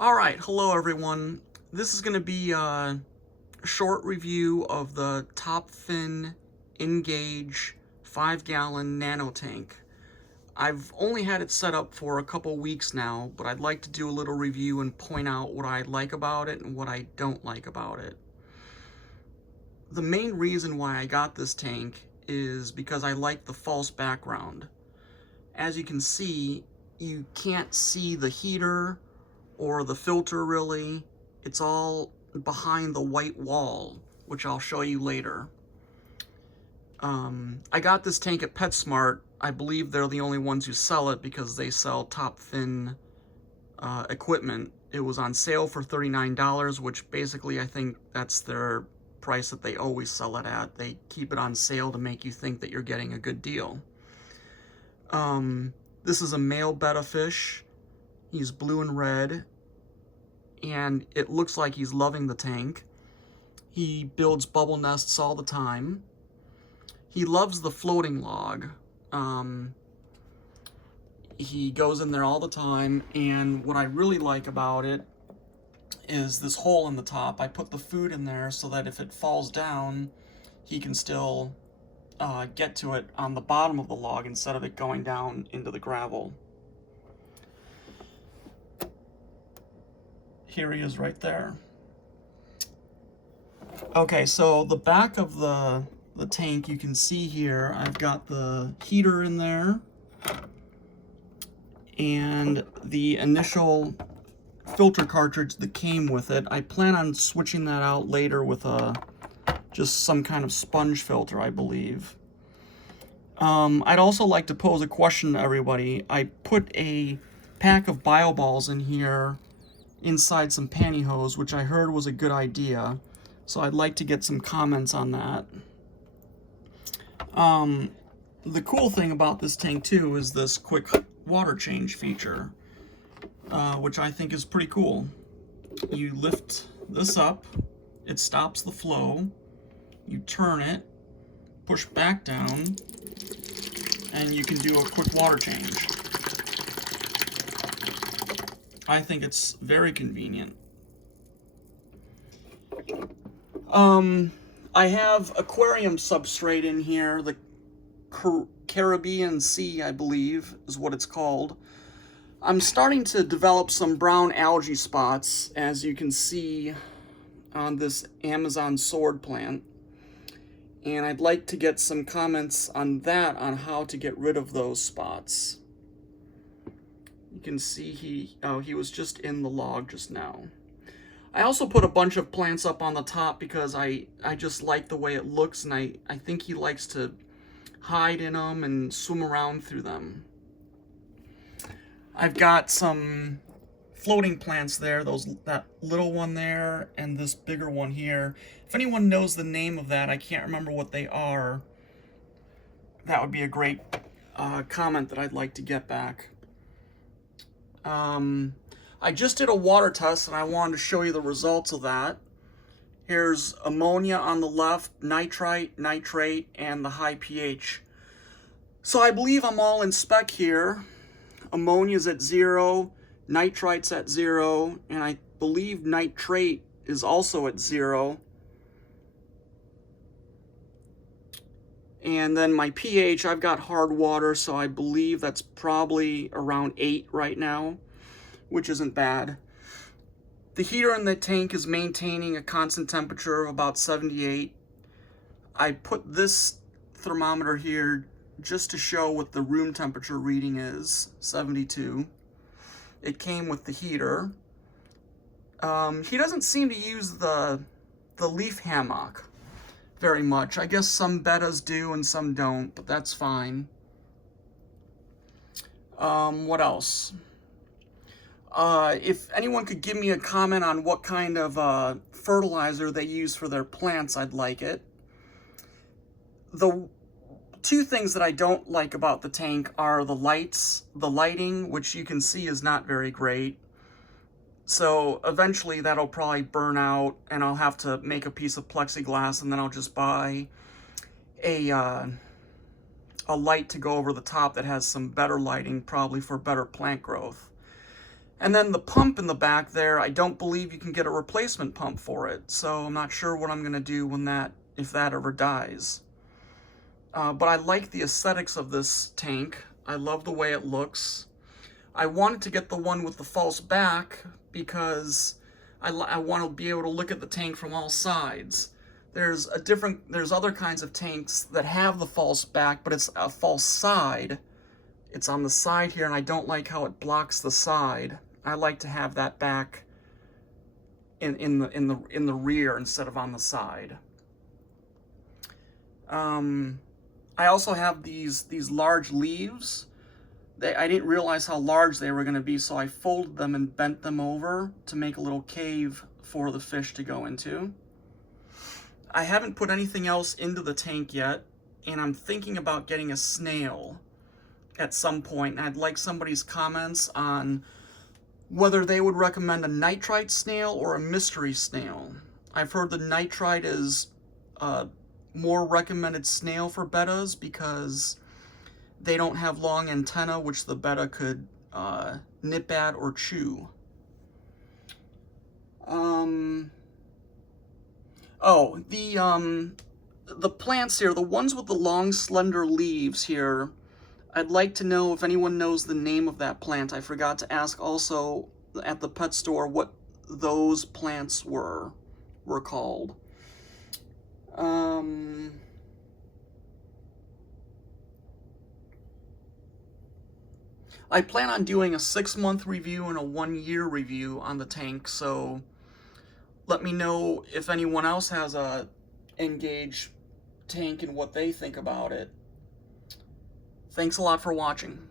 Alright, hello everyone. This is going to be a short review of the Top Fin Engage 5-gallon nano tank. I've only had it set up for a couple weeks now, but I'd like to do a little review and point out what I like about it and what I don't like about it. The main reason why I got this tank is because I like the false background. As you can see, you can't see the heater or the filter really. It's all behind the white wall, which I'll show you later. I got this tank at PetSmart. I believe they're the only ones who sell it because they sell Top Fin equipment. It was on sale for $39, which basically I think that's their price that they always sell it at. They keep it on sale to make you think that you're getting a good deal. This is a male betta fish. He's blue and red, and it looks like he's loving the tank. He builds bubble nests all the time. He loves the floating log. He goes in there all the time, and what I really like about it is this hole in the top. I put the food in there so that if it falls down, he can still get to it on the bottom of the log instead of it going down into the gravel. Here he is right there. Okay, so the back of the tank, you can see here, I've got the heater in there and the initial filter cartridge that came with it. I plan on switching that out later with just some kind of sponge filter, I believe. I'd also like to pose a question to everybody. I put a pack of bio balls in here inside some pantyhose, which I heard was a good idea. So I'd like to get some comments on that. The cool thing about this tank too is this quick water change feature, which I think is pretty cool. You lift this up, it stops the flow, you turn it, push back down, and you can do a quick water change. I think it's very convenient. I have aquarium substrate in here, the Caribbean Sea, I believe, is what it's called. I'm starting to develop some brown algae spots, as you can see on this Amazon sword plant. And I'd like to get some comments on that, on how to get rid of those spots. You can see he was just in the log just now. I also put a bunch of plants up on the top because I just like the way it looks, and I think he likes to hide in them and swim around through them. I've got some floating plants there, that little one there and this bigger one here. If anyone knows the name of that, I can't remember what they are. That would be a great comment that I'd like to get back. I just did a water test and I wanted to show you the results of that. Here's ammonia on the left, nitrite, nitrate, and the high pH. So I believe I'm all in spec here. Ammonia's at 0, nitrite's at 0, and I believe nitrate is also at 0. And then my pH, I've got hard water, so I believe that's probably around 8 right now, which isn't bad. The heater in the tank is maintaining a constant temperature of about 78. I put this thermometer here just to show what the room temperature reading is, 72. It came with the heater. He doesn't seem to use the leaf hammock very much. I guess some bettas do and some don't, but that's fine. What else? If anyone could give me a comment on what kind of fertilizer they use for their plants, I'd like it. The two things that I don't like about the tank are the lighting, which you can see is not very great. So eventually that'll probably burn out and I'll have to make a piece of plexiglass, and then I'll just buy a light to go over the top that has some better lighting, probably for better plant growth. And then the pump in the back there, I don't believe you can get a replacement pump for it, so I'm not sure what I'm going to do if that ever dies. But I like the aesthetics of this tank. I love the way it looks. I wanted to get the one with the false back because I want to be able to look at the tank from all sides. There's other kinds of tanks that have the false back, but it's a false side. It's on the side here, and I don't like how it blocks the side. I like to have that back in the rear instead of on the side. I also have these large leaves. I didn't realize how large they were going to be, so I folded them and bent them over to make a little cave for the fish to go into. I haven't put anything else into the tank yet, and I'm thinking about getting a snail at some point, and I'd like somebody's comments on whether they would recommend a nitrite snail or a mystery snail. I've heard the nitrite is more recommended snail for bettas because they don't have long antennae, which the betta could nip at or chew. Oh, the plants here, the ones with the long, slender leaves here, I'd like to know if anyone knows the name of that plant. I forgot to ask also at the pet store what those plants were called. I plan on doing a 6-month review and a 1-year review on the tank, so let me know if anyone else has a Engage tank and what they think about it. Thanks a lot for watching.